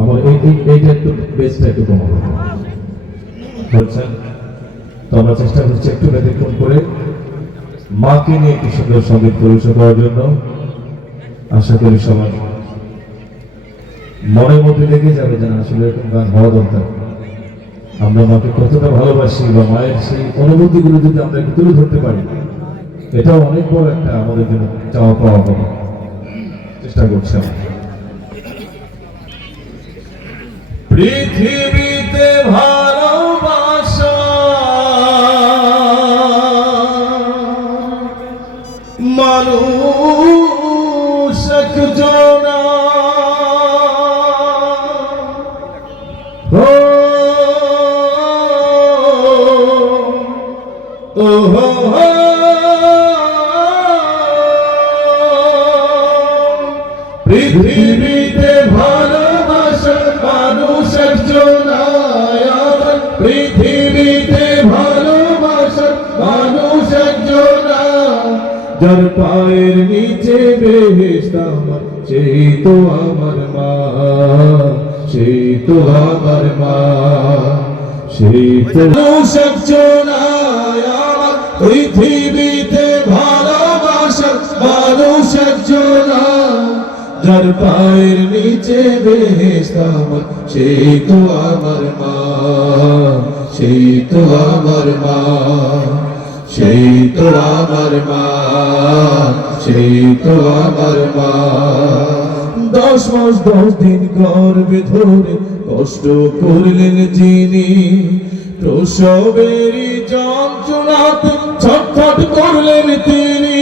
আমার এইটা একটু বেসটা একটু কমাবো বলছেন, তো আমরা চেষ্টা করছি একটু ব্যতিক্রম করে মাকে নিয়ে একটি সুন্দর সঙ্গীত পরিবেশন করার জন্য। আশা করি সবাই মনের মধ্যে লেগে যাবে যেন আসলে এরকম গান হওয়া দরকার। আমরা মাকে কতটা ভালোবাসি বা মায়ের সেই অনুভূতিগুলো যদি আমরা একটু তুলে ধরতে পারি, এটাও অনেক বড় একটা আমাদের জন্য চাওয়া পাওয়া হবে। চেষ্টা করছি আমরা। পৃথিবীতে ভালোবাসা মানুষ একজনা, পৃথিবীতে ভালোবাসা মানুষ একজনা, পৃথিবীতে ভালোবাসা মানুষ একজনা, যার পায়ের নিচে বেহেশত আমার, সেই তো আমার মা, সেই তো আমার মা, সেই তো মানুষ একজনা, পৃথিবীতে ভালোবাসা মানুষ একজনা, যার পায়ের নিচে বেহেশত আমার, সেই তো আমার মা, সেই তো আমার মা, সেই তো আমার মা, সেই তো আমার মা। 10 মাস 10 দিন গর্ভে ধরে কষ্ট করলেন যিনি, প্রসবেরই যন্ত্রণাতে ছটফট করলেন তিনি।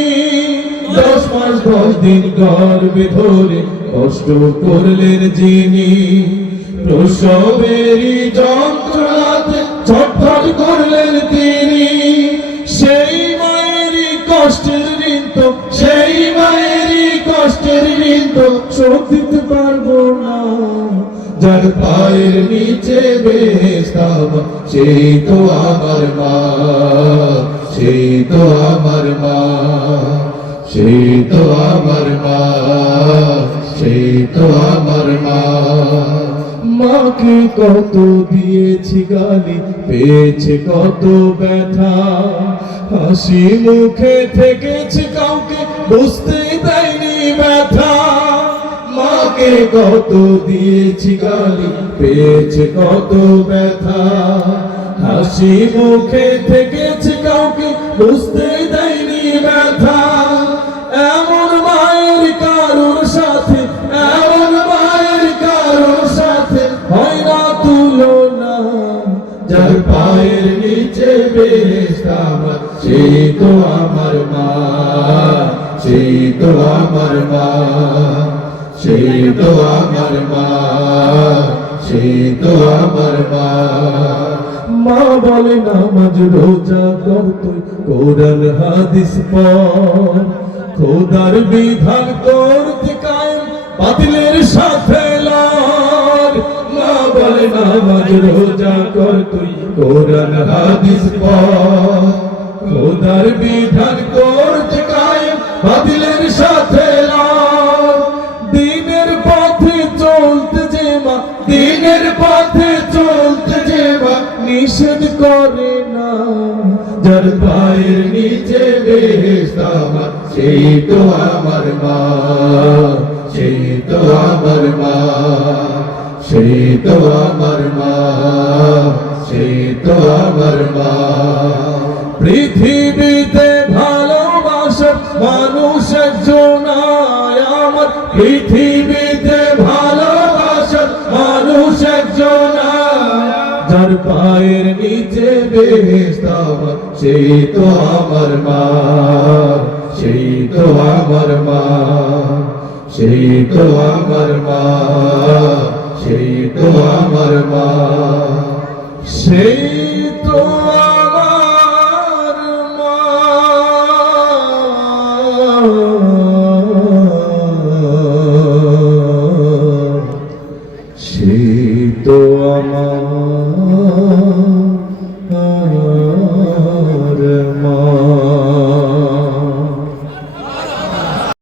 10 মাস 10 দিন গর্ভে ধরে কষ্ট করলেন যিনি, প্রসবেরই যন্ত্রণাতে ছটফট করলেন তিনি। সেই মায়েরই কষ্টের ঋণ তো, সেই মায়েরই কষ্টের ঋণ তো শোধ দিতে পারবো না, যার পায়ের নিচে বেহেশত আমার, সেই তো আমার মা, সেই তো আমার মা, সেই তো আমার মা, সেই তো আমার মা। মাকে কত দিয়েছি গালি, পেয়েছে কত ব্যথা, হাসি মুখে থেকেছে কাউকে বুঝতে দেয়নি ব্যথা। মাকে কত দিয়েছি গালি, পেয়েছে কত ব্যথা, হাসি মুখে থেকেছে কাউকে বুঝতে দেয়নি ব্যথা। এমন মায়ের কারোর সাথে, এমন মায়ের কারোর সাথে হয় না তুলনা, যার পায়ের নিচে বেহেশত আমার, সেই তো আমার মা, সেই তো আমার মা, সেই তো আমার মা, সেই তো আমার মা। মা বলে নামাজ রোজা কর তুই, কোরআন হাদিস পড়, খোদার বিধান করতে কায়েম, বাতিলের সাথে লড়। মা বলে নামাজ রোজা কর তুই, কোরআন হাদিস পড়, খোদার বিধান করতে কায়েম, বাতিলের সাথে লড়। দিনের পথে চলতে যে মা, দিনের পথে চলতে যে মা নিষেধ করে না, যার পায়ের নিচে বেহেশত আমার, সেই তো আমার মা, সেই তো আমার মা, সেই তো আমার মা, সেই তো আমার মা। পৃথিবীতে ভালোবাসা মানুষ একজনা আমার, পৃথিবীতে ভালোবাসা মানুষ একজনা, যার পায়ের নিচে বেহেশত আমার, সেই তো আমার মা, সেই তো আমার মা, সেই তো আমার মা, সেই তো আমার মা, সেই তো